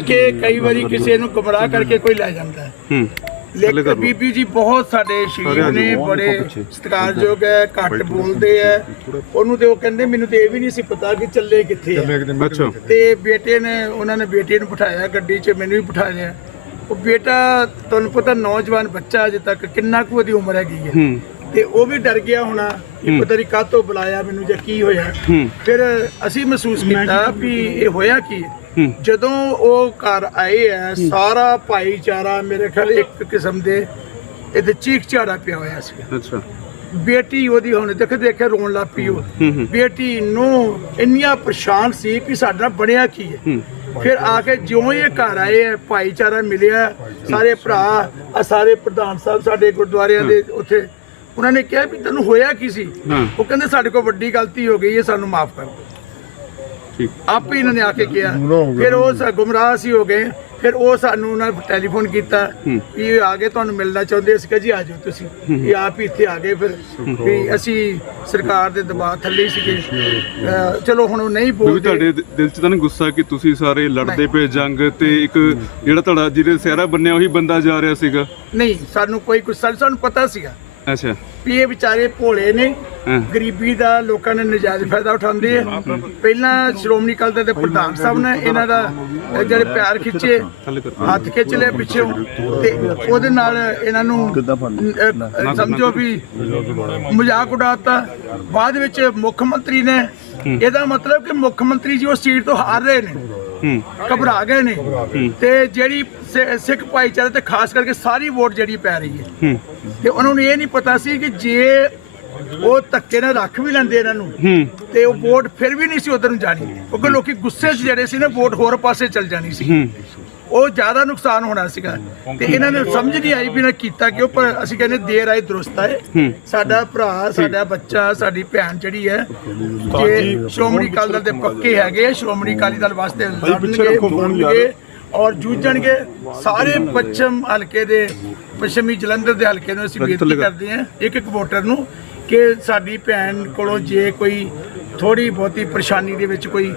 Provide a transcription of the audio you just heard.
ਕਿ ਕਈ ਵਾਰੀ ਕਿਸੇ ਨੂੰ ਗੁੰਮਰਾਹ ਕਰਕੇ ਕੋਈ ਲੈ ਜਾਂਦਾ ਹੈ। ਹੂੰ। ਲੇਕਿਨ ਬੀਬੀ ਜੀ ਬਹੁਤ ਸਾਡੇ ਸ਼ਹੀਦ ਨੇ ਬੜੇ ਸਤਿਕਾਰਯੋਗ ਹੈ ਘੱਟ ਬੋਲਦੇ ਹੈ। ਉਹਨੂੰ ਤੇ ਉਹ ਕਹਿੰਦੇ ਮੈਨੂੰ ਤੇ ਇਹ ਵੀ ਨਹੀਂ ਸੀ ਪਤਾ ਕਿ ਚੱਲੇ ਕਿੱਥੇ ਹੈ ਤੇ ਬੇਟੇ ਨੇ ਉਹਨਾਂ ਨੇ ਬੇਟੇ ਨੂੰ ਬਿਠਾਇਆ ਗੱਡੀ 'ਚ ਮੈਨੂੰ ਵੀ ਬਿਠਾ ਲਿਆ ਉਹ ਬੇਟਾ ਤੁਹਾਨੂੰ ਪਤਾ ਨੌਜਵਾਨ ਬੱਚਾ ਅਜੇ ਤੱਕ ਕਿੰਨਾ ਕੁ ਉਹਦੀ ਉਮਰ ਹੈਗੀ ਹੈ। ਤੇ ਉਹ ਵੀ ਡਰ ਗਿਆ ਹੋਣਾ ਕਿ ਪਤਾ ਨਹੀਂ ਕਾਹਤੋਂ ਬੁਲਾਇਆ ਮੈਨੂੰ ਜਾਂ ਕੀ ਹੋਇਆ। ਫਿਰ ਅਸੀਂ ਮਹਿਸੂਸ ਕੀਤਾ ਵੀ ਇਹ ਹੋਇਆ ਕੀ ਹੈ। ਜਦੋਂ ਉਹ ਘਰ ਆਏ ਆ ਸਾਰਾ ਭਾਈਚਾਰਾ ਮੇਰੇ ਖਿਆਲ ਇੱਕ ਕਿਸਮ ਦੇ ਇਹਦੇ ਚੀਕ ਝਾੜਾ ਪਿਆ ਹੋਇਆ ਸੀ। ਅੱਛਾ। ਬੇਟੀ ਉਹਦੀ ਹੁਣ ਦੇਖ ਦੇਖ ਰੋਣ ਲੱਗ ਪਈ ਉਹ। ਬੇਟੀ ਨੂੰ ਇੰਨੀਆਂ ਪਰੇਸ਼ਾਨ ਸੀ ਕਿ ਸਾਡਾ ਬਣਿਆ ਕੀ ਹੈ। ਫਿਰ ਆ ਕੇ ਜਿਉਂ ਇਹ ਘਰ ਆਏ ਆ ਭਾਈਚਾਰਾ ਮਿਲਿਆ ਸਾਰੇ ਭਰਾ ਆ ਸਾਰੇ ਪ੍ਰਧਾਨ ਸਾਹਿਬ ਸਾਡੇ ਗੁਰਦੁਆਰਿਆਂ ਦੇ ਉੱਥੇ। ਉਹਨਾਂ ਨੇ ਕਿਹਾ ਵੀ ਤੈਨੂੰ ਹੋਇਆ ਕੀ ਸੀ? ਉਹ ਕਹਿੰਦੇ ਸਾਡੇ ਕੋਲ ਵੱਡੀ ਗਲਤੀ ਹੋ ਗਈ ਹੈ ਸਾਨੂੰ ਮਾਫ ਕਰ ਦਿਓ। ਆਪੇ ਇਹਨਾਂ ਨੇ ਆ ਕੇ ਕਿਹਾ। ਫਿਰ ਉਹ ਸਾ- ਗੁੰਮਰਾਹ ਸੀ ਹੋ ਗਏ। ਫਿਰ ਉਹ ਸਾਨੂੰ ਉਹਨਾਂ ਨੇ ਟੈਲੀਫੋਨ ਕੀਤਾ। ਵੀ ਇਹ ਆ ਗਏ ਤੁਹਾਨੂੰ ਮਿਲਣਾ ਚਾਹੁੰਦੇ। ਅਸੀਂ ਕਿਹਾ ਜੀ ਆ ਜਾਓ ਤੁਸੀਂ। ਇਹ ਆਪ ਹੀ ਇੱਥੇ ਆ ਗਏ ਫਿਰ। ਵੀ ਅਸੀਂ ਸਰਕਾਰ ਦੇ ਦਬਾਅ ਥੱਲੇ ਹੀ ਸੀਗੇ। ਅਹ ਚਲੋ ਹੁਣ ਉਹ ਨਹੀਂ ਬੋਲਦੇ। ਤੁਹਾਡੇ ਦਿ- ਦਿਲ 'ਚ ਤਾਂ ਨਹੀਂ ਗੁੱਸਾ ਕਿ ਤੁਸੀਂ ਸਾਰੇ ਲੜਦੇ ਪਏ ਜੰਗ ਤੇ ਇੱਕ ਜਿਹੜਾ ਤੁਹਾਡਾ ਜਿਹਦੇ ਸਿਹਰਾ ਬੰਨਿਆ ਉਹੀ ਬੰਦਾ ਜਾ ਰਿਹਾ ਸੀਗਾ? ਨਹੀਂ ਸਾਨੂੰ ਕੋਈ ਗੁੱਸਾ ਨਹੀਂ, ਸਾਨੂੰ ਪਤਾ ਸੀਗਾ। ਅੱਛਾ। ਵੀ ਇਹ ਵਿਚਾਰੇ ਭੋਲੇ ਨੇ ਹਾਂ। ਗਰੀਬੀ ਦਾ ਲੋਕਾਂ ਨੇ ਨਜਾਇਜ਼ ਫਾਇਦਾ ਉਠਾਉਂਦੇ ਆ। ਪਹਿਲਾਂ ਸ਼੍ਰੋਮਣੀ ਅਕਾਲੀ ਦਲ ਦੇ ਪ੍ਰਧਾਨ ਸਾਹਿਬ ਨੇ ਇਹਨਾਂ ਦਾ ਇਹ ਜਿਹੜੇ ਪਿਆਰ ਖਿੱਚੇ ਹੱਥ ਖਿੱਚ ਲਿਆ ਪਿੱਛੋਂ ਤੇ ਉਹਦੇ ਨਾਲ ਇਹਨਾਂ ਨੂੰ ਅਹ, ਸਮਝੋ ਵੀ ਮਜ਼ਾਕ ਉਡਾਤਾ। ਬਾਅਦ ਵਿੱਚ ਮੁੱਖ ਮੰਤਰੀ ਨੇ ਇਹਦਾ ਮਤਲਬ ਕਿ ਮੁੱਖ ਮੰਤਰੀ ਜੀ ਉਹ ਸੀਟ ਤੋਂ ਹਾਰ ਰਹੇ ਨੇ। ਘਬਰਾ ਗਏ ਨੇ। ਤੇ ਜਿਹੜੀ ਸਿੱਖ ਭਾਈਚਾਰੇ ਤੇ ਖਾਸ ਕਰਕੇ ਸਾਰੀ ਵੋਟ ਜਿਹੜੀ ਪੈ ਰਹੀ ਹੈ। ਤੇ ਉਹਨਾਂ ਨੂੰ ਇਹ ਨਹੀਂ ਪਤਾ ਸੀ ਕਿ ਜੇ ਉਹ ਧੱਕੇ ਨਾਲ ਰੱਖ ਵੀ ਲੈਂਦੇ ਇਹਨਾਂ ਨੂੰ ਤੇ ਉਹ ਵੋਟ ਫਿਰ ਵੀ ਨਹੀਂ ਸੀ ਉਧਰ ਨੂੰ ਜਾਣੀ। ਕਿਉਂਕਿ ਲੋਕੀ ਗੁੱਸੇ 'ਚ ਜਿਹੜੇ ਸੀ ਨਾ ਵੋਟ ਹੋਰ ਪਾਸੇ ਚੱਲ ਜਾਣੀ ਸੀ। ਉਹ ਜ਼ਿਆਦਾ ਨੁਕਸਾਨ ਹੋਣਾ ਸੀਗਾ। ਤੇ ਇਹਨਾਂ ਨੇ ਸਮਝ ਨਹੀਂ ਆਈ ਵੀ ਨਾ ਕੀਤਾ ਕਿਉਂ ਪਰ ਅਸੀਂ ਕਹਿੰਦੇ ਦੇਰ ਆਈ ਦਰੁਸਤ ਆਏ। ਹੂੰ। ਸਾਡਾ ਭਰਾ ਸਾਡਾ ਬੱਚਾ ਸਾਡੀ ਭੈਣ ਜਿਹੜੀ ਹੈ ਜੇ ਸ਼੍ਰੋਮਣੀ ਅਕਾਲੀ ਦਲ ਦੇ ਪੱਕੇ ਹੈਗੇ ਸ਼੍ਰੋਮਣੀ ਅਕਾਲੀ ਦਲ ਵਾਸਤੇ ਲੜਨਗੇ ਬੋਲਣਗੇ ਔਰ ਜੂਝਣਗੇ। ਸਾਰੇ ਪੱਛਮ ਹਲਕੇ ਦੇ ਪੱਛਮੀ ਜਲੰਧਰ ਦੇ ਹਲਕੇ ਨੂੰ ਅਸੀਂ ਬੇਨਤੀ ਕਰਦੇ ਹਾਂ ਇੱਕ ਇੱਕ ਵੋਟਰ ਨੂੰ ਕਿ ਸਾਡੀ ਭੈਣ ਕੋਲੋਂ ਜੇ ਕੋਈ ਥੋੜੀ ਬਹੁਤੀ ਪਰੇਸ਼ਾਨੀ ਦੇ ਵਿੱਚ ਕੋਈ